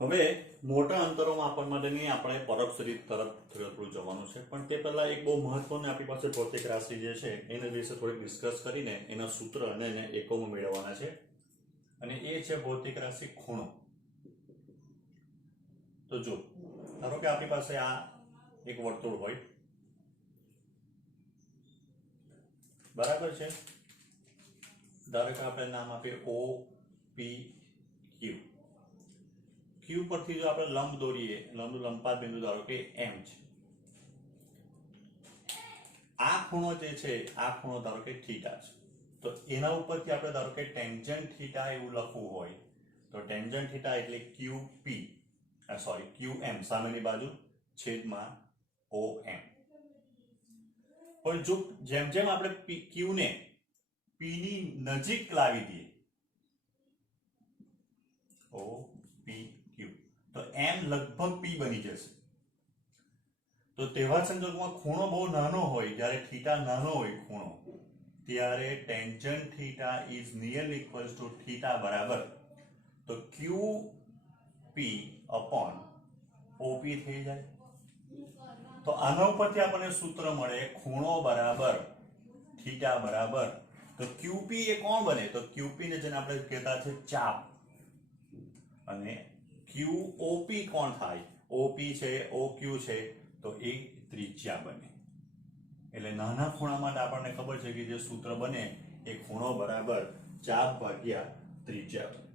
હવે મોટા અંતરોમાં આપવા માટેની આપણે પરોક્ષ રીત તરફ થોડું જવાનું છે, પણ તે પહેલા એક બહુ મહત્વની આપણી પાસે ભૌતિક રાશિ જે છે એના વિશે થોડીક ડિસ્કસ કરીને એના સૂત્ર અને એને એકમો મેળવવાના છે, અને એ છે ભૌતિક રાશિ ખૂણો. તો જો ધારો કે આપણી પાસે આ એક વર્તુળ હોય, બરાબર છે. ધારો કે આપણે નામ આપીએ ઓ પી ક્યુ. ક્યુ પરથી જો આપણે લંબ દોરીએ, લંબપાત બિંદુ ધારો કે એમ છે. આ ખૂણો જે છે, આ ખૂણો ધારો કે થીટા છે. તો એના ઉપરથી આપણે ધારો કે ટેન્જન્ટ થીટા એવું લખવું હોય તો ટેન્જન્ટ થીટા એટલે QP, સોરી QM, સામેની બાજુ છેદમાં OM. પણ જો જેમ જેમ આપણે Q ને P ની નજીક લાવી દઈએ, OPQ, તો M લગભગ P બની જશે. તો તેવા સંજોગોમાં ખૂણો બહુ નાનો હોય, જ્યારે થીટા નાનો હોય ખૂણો, ત્યારે tangent theta is nearly equals to theta બરાબર તો QP અપોન OP થઈ જાય. તો આના ઉપરથી આપણને સૂત્ર મળે ખૂણો બરાબર થીટા બરાબર, તો QP એ કોણ બને? તો QP ને જેને આપણે કહેતા છે ચાપ, અને QOP કોણ થાય? OP છે, OQ છે, તો એ ત્રિજ્યા બને. એટલે નાના ખૂણા માટે આપણને ખબર છે કે જે સૂત્ર બને એ ખૂણો બરાબર ચાપ ભાગ્યા ત્રિજ્યા બને.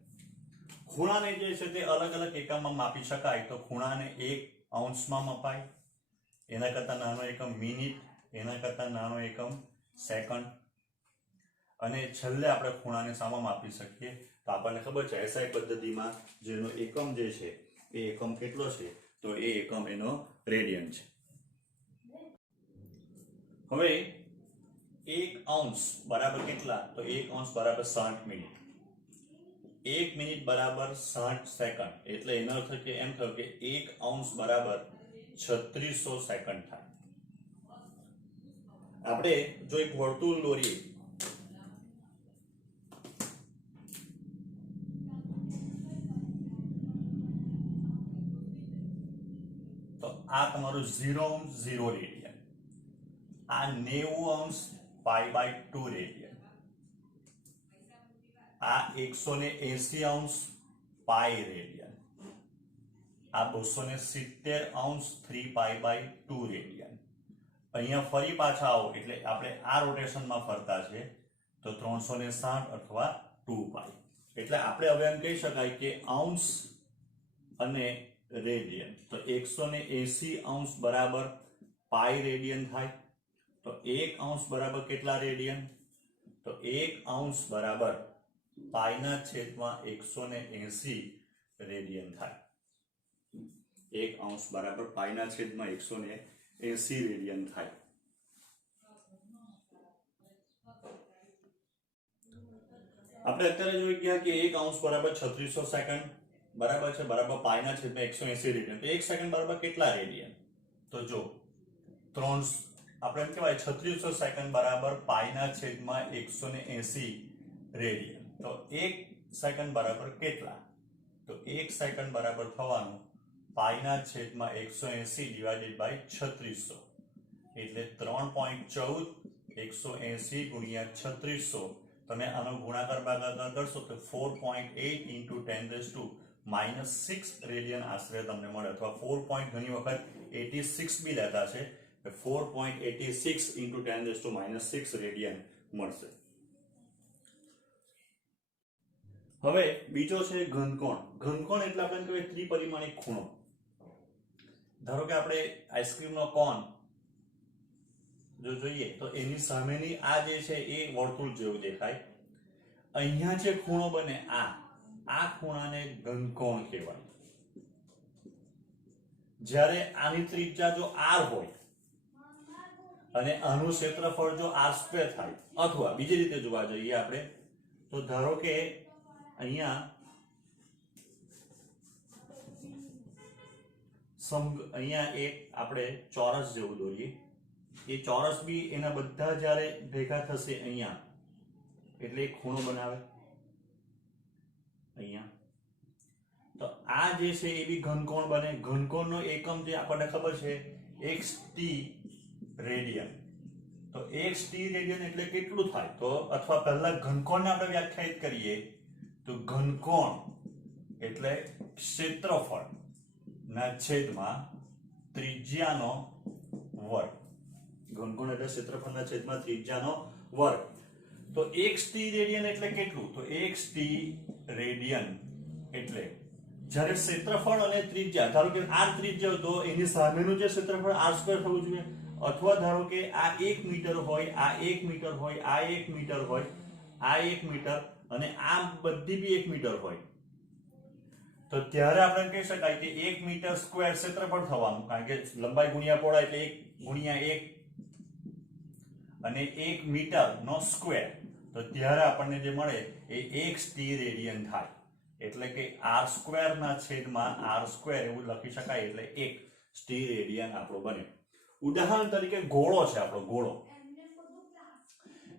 ખૂણાને જે છે તે અલગ અલગ એકમમાં માપી શકાય. તો ખૂણાને 1 અંશમાં મપાય, એના કરતા નાનો એકમ મિનિટ, એના કરતા નાનો એકમ સેકન્ડ, અને છેલ્લે આપણે ખૂણાને શામાં માપી શકીએ? તો આપણને ખબર છે SI પદ્ધતિમાં જેનો એકમ જે છે એ એકમ કેટલો છે? તો એ એકમ એનો રેડિયન છે. હવે 1 અંશ બરાબર કેટલા? તો 1 અંશ બરાબર 60 મિનિટ. 1 મિનિટ બરાબર 60 સેકન્ડ, એટલે એનો અર્થ કે એમ થયો કે 1 અંશ બરાબર 3600 સેકન્ડ થાય. આપણે જો એક વર્તુળ દોરીએ, તો આ તમારું 0 અંશ 0 રેડિયન, આ 90 અંશ π/2 રેડિયન, આ 180 અંશ પાઈ રેડિયન, આ 270 અંશ 3π/2 રેડિયન. અહીંયા ફરી પાછા આવો એટલે આપણે આ રોટેશનમાં ફરતા છે તો 360 અથવા 2π. એટલે આપણે હવે એમ કહી શકાય કે અંશ અને રેડિયન, તો 180 અંશ બરાબર પાઈ રેડિયન થાય. તો 1 અંશ બરાબર કેટલા રેડિયન? તો 1 અંશ બરાબર પાઈના છેદમાં 180 રેડિયન થાય. 1 અંશ બરાબર પાઈના છેદમાં 180 રેડિયન થાય. આપણે અત્યારે જોઈ ગયા કે 1 અંશ બરાબર 3600 સેકન્ડ બરાબર છે, બરાબર પાઈના છેદમાં 180 રેડિયન. તો 1 સેકન્ડ બરાબર કેટલા રેડિયન? તો જો 300, આપણે એમ કહેવાય 3600 સેકન્ડ બરાબર પાઈના છેદમાં 180 રેડિયન. તો 1 સેકન્ડ બરાબર કેટલા? તો 1 સેકન્ડ બરાબર થવાનું પાઈના છેદમાં 180 ડિવાઇડેડ બાય 3600, એટલે 3.14. 180 ગુણ્યા 3600, તમે આનો ગુણાકાર ભાગાકાર કરશો તો 4.8 into 10⁻⁻6 રેડિયન આશરે તમને મળે, અથવા 4. ઘણી વખત 86 બી લેતા છે, 4.86 into 10⁻⁻6 રેડિયન મળશે. હવે બીજો છે ઘનકોણ. ઘનકોણ એટલે આપણે કહીએ ત્રિપરિમાણિક ખૂણો. ધારો કે આપણે આઈસ્ક્રીમનો કોન જો જોઈએ તો એની સામેની આ જે છે એ વર્તુળ જેવું દેખાય. અહીંયા જે ખૂણો બને આ ખૂણાને ઘનકોણ કહેવાય. જ્યારે આની ત્રિજ્યા જો r હોય અને આનું ક્ષેત્રફળ જો r² થાય, અથવા બીજી રીતે જોવા જઈએ આપણે તો ધારો કે અહીંયા એક આપણે ચોરસ જેવું દોરીએ, એ ચોરસ બી એના બધા જ્યારે ભેગા થશે અહીંયા એટલે એક ખૂણો બનાવે અહીંયા. તો આ જે છે એ બી ઘનકોણ બને. ઘનકોણનો એકમ જે આપણને ખબર છે xt રેડિયન. તો xt રેડિયન એટલે કેટલું થાય? તો અથવા પહેલા ઘનકોણને આપણે વ્યાખ્યાયિત કરીએ તો ઘનકોણ એટલે ક્ષેત્રફળ ના છેદમાં ત્રિજ્યાનો વર્ગ. ઘનકોણ એટલે ક્ષેત્રફળના છેદમાં ત્રિજ્યાનો વર્ગ. તો 1t રેડિયન એટલે કેટલું? તો 1t રેડિયન એટલે જ્યારે ક્ષેત્રફળ અને ત્રિજ્યા, ધારો કે r ત્રિજ્યા તો એની સામેનું જે ક્ષેત્રફળ r² થવું જોઈએ, અથવા ધારો કે આ 1 મીટર હોય, આ 1 મીટર હોય, આ 1 મીટર હોય, આ 1 મીટર અને આ બધી બી 1 મીટર હોય, તો ત્યારે આપણે કહી શકાય કે 1 મીટર સ્ક્વેર ક્ષેત્રફળ થવાનું, કારણ કે લંબાઈ ગુણ્યા પહોળાઈ એટલે 1 ગુણ્યા 1 અને 1 મીટર નો સ્ક્વેર. તો ત્યારે આપણને જે મળે એ 1t રેડિયન થાય. એટલે કે r² ના છેદમાં r² એવું લખી શકાય. એટલે 1t રેડિયન આપણો બને. ઉદાહરણ તરીકે ગોળો છે આપણો ગોળો.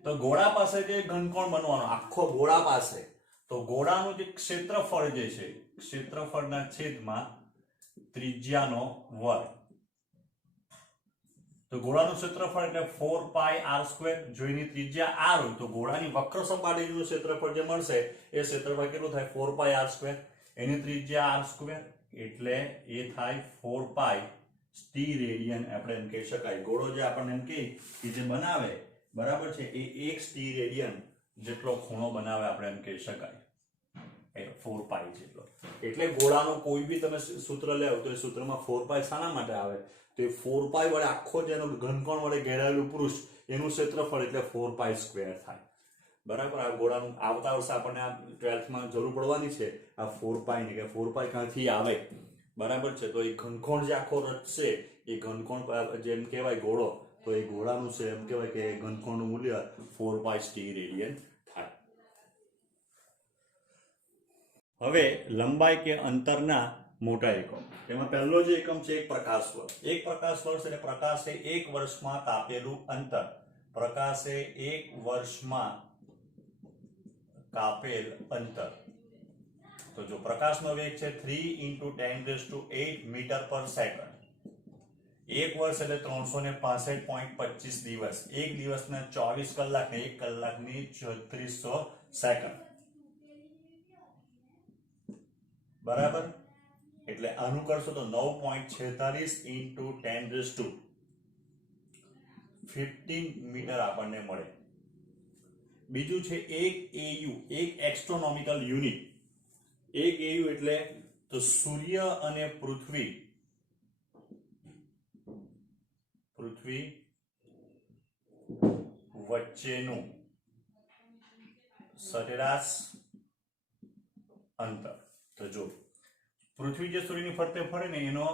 તો ગોળા પાસે જે ઘનકોણ બનવાનો આખો ગોળા પાસે, તો ગોળાનું જે ક્ષેત્રફળ જે છે ક્ષેત્રફળના છેદમાં ત્રિજ્યાનો વર્ગ. તો ગોળાનું ક્ષેત્રફળ એટલે 4πr². જો એની ત્રિજ્યા r હોય તો ગોળાની વક્ર સપાટીનું ક્ષેત્રફળ જે મળશે એ ક્ષેત્રફળ કેટલું થાય? 4πr². એની ત્રિજ્યા r², એટલે એ થાય 4πt રેડિયન. આપણે એમ કહી શકાય ગોળો જે આપણને એમ કે જે બનાવે, બરાબર છે, એ 1t રેડિયન જેટલો ખૂણો બનાવે, આપણે એમ કહી શકાય 4π જેટલો. એટલે ગોળાનો કોઈ બી તમે સૂત્ર લેવો તો એ સૂત્રમાં 4π શાના માટે આવે? તો એ 4π વડે આખો જેનો ઘનકોણ વડે ઘેરાયેલું પૃષ્ઠ એનું ક્ષેત્રફળ એટલે 4π² થાય. બરાબર. આ ગોળાનું આવતા વર્ષે આપણને આ 12th માં જરૂર પડવાની છે આ 4π ની, કે 4π ક્યાંથી આવે, બરાબર છે. તો એ ઘનકોણ જે આખો રચશે એ ઘનકોણ જેમ કહેવાય ગોળો, તો એ ગોળાનું છે એમ કહેવાય કે ઘનકોણનું મૂલ્ય 4πt રેડિયન થાય. હવે લંબાઈ કે અંતરના મોટા એકમ. એમાં પહેલો જે એકમ છે એક પ્રકાશ વર્ષ. એક પ્રકાશ વર્ષ એટલે પ્રકાશે 1 વર્ષમાં કાપેલું અંતર. પ્રકાશે 1 વર્ષમાં કાપેલ અંતર. તો જો પ્રકાશનો વેગ છે 3 × 10⁸ મીટર પર સેકન્ડ. 1 વર્ષ એટલે 365.25 દિવસ. એક દિવસના 24 કલાક ને 1 કલાકની 3600 સેકન્ડ. બરાબર. એટલે આનું કરશો તો 9.46 × 10⁻15 મીટર આપણને મળે. બીજું છે 1 AU, 1 એસ્ટ્રોનોમિકલ યુનિટ. 1 AU એટલે તો સૂર્ય અને પૃથ્વી વચ્ચેનું સરેરાશ અંતર. તો જો પૃથ્વી જે સૂર્યની ફરતે ફરે ને એનો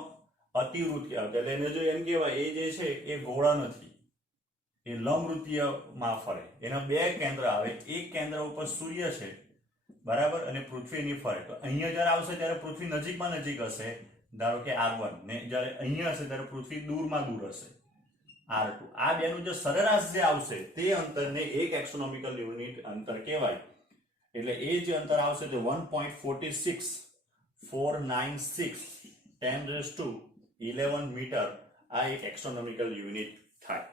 અતિવૃત્તીય, એટલે એને જો એમ કહેવાય એ જે છે એ ગોળા નથી, એ લંબવૃત્તીયમાં ફરે. એના બે કેન્દ્ર આવે. એક કેન્દ્ર ઉપર સૂર્ય છે, બરાબર, અને પૃથ્વી એની ફરે. તો અહીંયા જ્યારે આવશે ત્યારે પૃથ્વી નજીકમાં નજીક હશે, ધારો કે r1, ને જ્યારે અહીંયા હશે ત્યારે પૃથ્વી દૂરમાં દૂર હશે, r2. આ બેનું જે સરેરાશ જે આવશે તે અંતરને 1 એસ્ટ્રોનોમિકલ યુનિટ અંતર કહેવાય. એટલે એ જે અંતર આવશે તે 1.46496 10⁻11 મીટર. આ એક એસ્ટ્રોનોમિકલ યુનિટ થાય.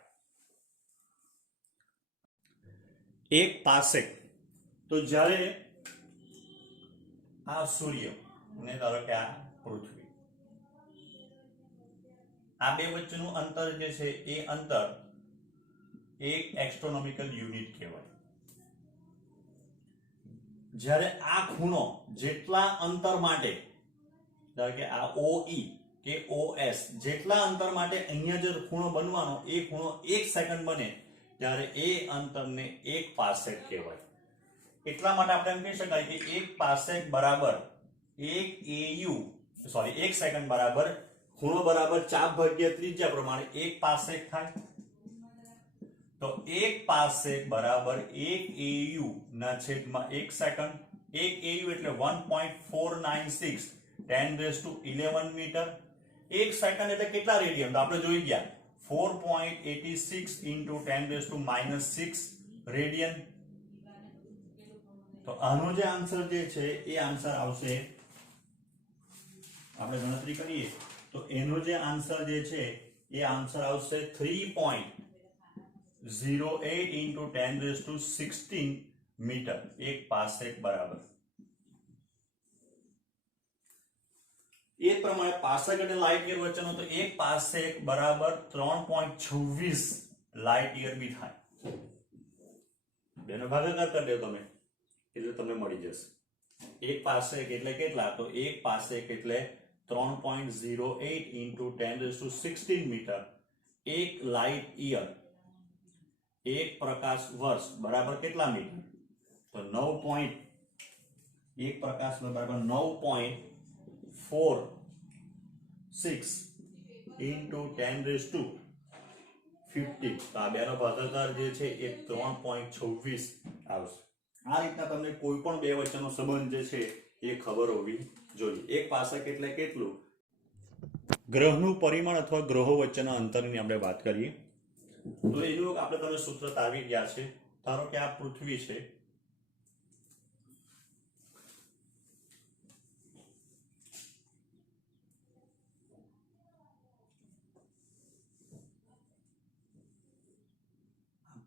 એક પાસેક. તો જ્યારે આ સૂર્ય ને ધારો કે આ પૃથ્વી, આ બે વચ્ચેનું અંતર જે છે એ અંતર 1 એસ્ટ્રોનોમિકલ યુનિટ કહેવાય. જ્યારે આ ખૂણો જેટલા અંતર માટે, ધારો કે આ OE કે OS જેટલા અંતર માટે અહીંયા જે ખૂણો બનવાનો એ ખૂણો 1 સેકન્ડ બને ત્યારે એ અંતરને 1 પાસેક કહેવાય. એટલા માટે આપણે એમ કહી શકાય કે 1 પાસેક બરાબર 1 AU, સોરી 1 સેકન્ડ બરાબર ખૂણો બરાબર ચાપ ભાગ્યા ત્રિજ્યા પ્રમાણે 1 પાસેક થાય. તો 1 પાસેક બરાબર 1 AU ના છેદમાં 1 સેકન્ડ. 1 AU એટલે 1.496 10⁻11 મીટર. 1 સેકન્ડ એટલે કેટલા રેડિયન? તો આપણે જોઈ ગયા 4.86 × 10⁻6 રેડિયન. તો આનો જે આન્સર જે છે એ આન્સર આવશે આપણે ગણતરી કરીએ તો એનો જે આન્સર જે છે એ આન્સર આવશે 3.08 into 10⁻16 મીટર એક પાસેક બરાબર. એ પ્રમાણે પાસેક અને લાઇટ યર વચ્ચેનો તો એક પાસેક બરાબર 3.26 લાઇટ યર બી થાય. બેનો ભાગાકાર કરી દો તમે એટલે તમને મળી જશે. એક પાસેક એટલે કેટલા? તો એક પાસેક એટલે 3.08 into 10⁻16 મીટર. એક લાઇટ યર, એક પ્રકાશ વર્ષ બરાબર કેટલા મીટર? તો 9. એક પ્રકાશ બરાબર 9.46 into 10⁻15. તો આ બેનો ભાગાકાર જે છે એ 3.26 આવશે. આ રીતના તમને કોઈ પણ બે વચ્ચેનો સંબંધ જે છે એ ખબર હોવી જોઈએ. એક પાસેક એટલે કેટલું? ગ્રહનું પરિમાણ અથવા ગ્રહો વચ્ચેના અંતરની આપણે વાત કરીએ તો એનું આપણે તમે સૂત્ર તારવી ગયા છે. ધારો કે આ પૃથ્વી છે,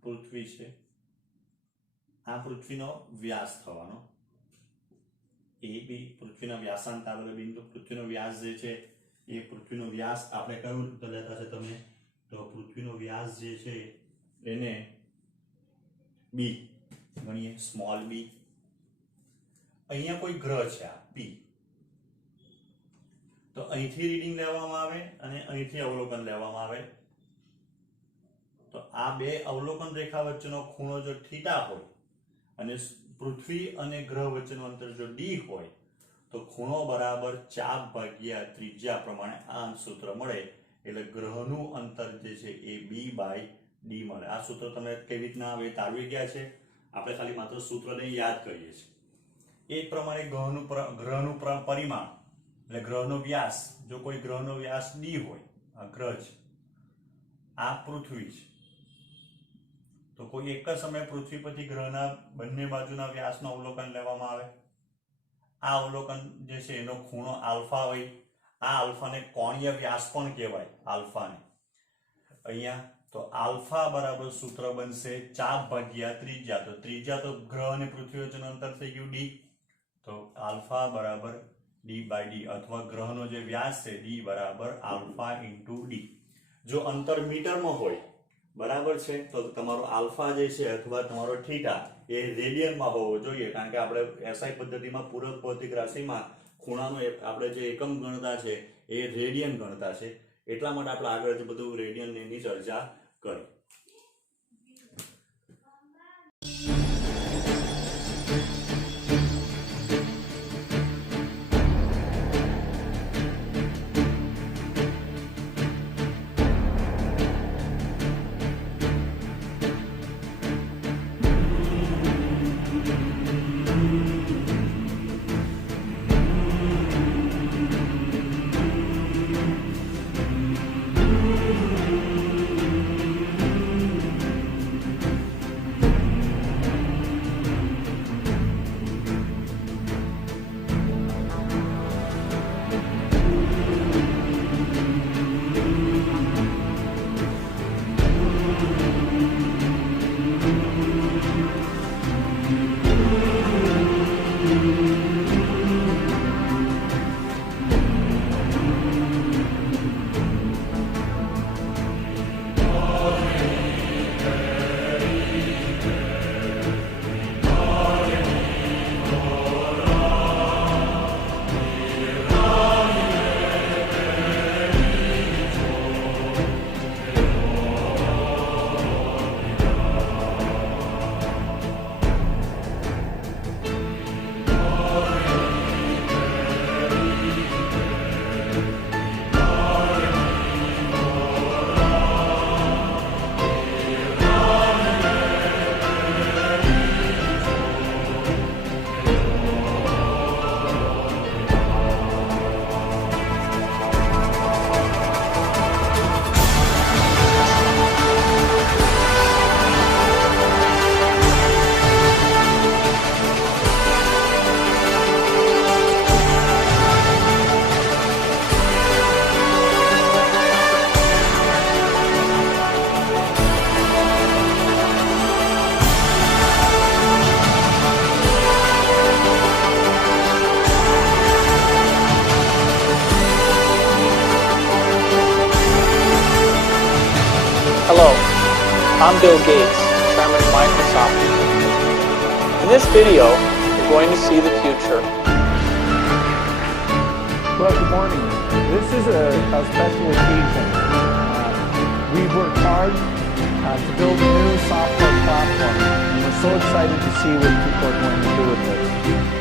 પૃથ્વી છે, આ પૃથ્વીનો વ્યાસ થવાનો એ બી પૃથ્વીના વ્યાસાંત આવેલો બિંદુ. પૃથ્વીનો વ્યાસ જે છે એ પૃથ્વીનો વ્યાસ આપણે કયું લેતા છે તમે? તો પૃથ્વીનો વ્યાસ જે છે એને બી ગણીએ, સ્મોલ બી. અહીંયા કોઈ ગ્રહ છે આ પી, તો અહીંથી રીડિંગ લેવામાં આવે અને અહીંથી અવલોકન લેવામાં આવે. તો આ બે અવલોકન રેખા વચ્ચેનો ખૂણો જો થીટા હોય અને પૃથ્વી અને ગ્રહ વચ્ચેનું અંતર જો ડી હોય તો ખૂણો બરાબર ચાપ ભાગ્યા ત્રિજ્યા પ્રમાણે આ સૂત્ર મળે. એટલે ગ્રહનું અંતર જે છે એ b/d મળે. આ સૂત્ર તમે કેવી રીતના હવે તારવી ગયા છે? આપણે ખાલી માત્ર સૂત્રને યાદ કરીએ છીએ. એ પ્રમાણે ગ્રહનું પરિમાણ એટલે ગ્રહનો વ્યાસ, જો કોઈ ગ્રહનો વ્યાસ d હોય, આ ગ્રહ છે, આ પૃથ્વી છે, તો કોઈ એક જ સમયે પૃથ્વી પરથી ગ્રહના બંને બાજુના વ્યાસનું અવલોકન લેવામાં આવે. આ અવલોકન જે છે એનો ખૂણો આલ્ફા હોય. આ આલ્ફાને કોણીય વ્યાસ પણ કહેવાય, આલ્ફાને. અહીંયા તો આલ્ફા બરાબર સૂત્ર બનશે ચાપ ભાગ્યા ત્રિજ્યા. તો ત્રિજ્યા તો ગ્રહ અને પૃથ્વી વચ્ચેનું અંતર થઈ ગયું ડી, તો આલ્ફા બરાબર d/d અથવા ગ્રહનો જે વ્યાસ છે d બરાબર આલ્ફા ઇન્ટુ ડી. જો અંતર મીટરમાં હોય બરાબર છે તો તમારો આલ્ફા જે છે અથવા તમારો થીટા એ રેડિયનમાં હોવો જોઈએ. કારણ કે આપણે એસઆઈ પદ્ધતિમાં પૂરક ભૌતિક રાશિમાં ખૂણાનો આપણે જે એકમ ગણતા છે એ રેડિયન ગણતા છે. એટલા માટે આપણે આગળ જે બધું રેડિયન ની ચર્ચા કરી. Hello, I'm Bill Gates, Chairman of Microsoft. In this video, you're going to see the future. Well, good morning. This is a special occasion. We've worked hard to build a new software platform, and we're so excited to see what people are going to do with it.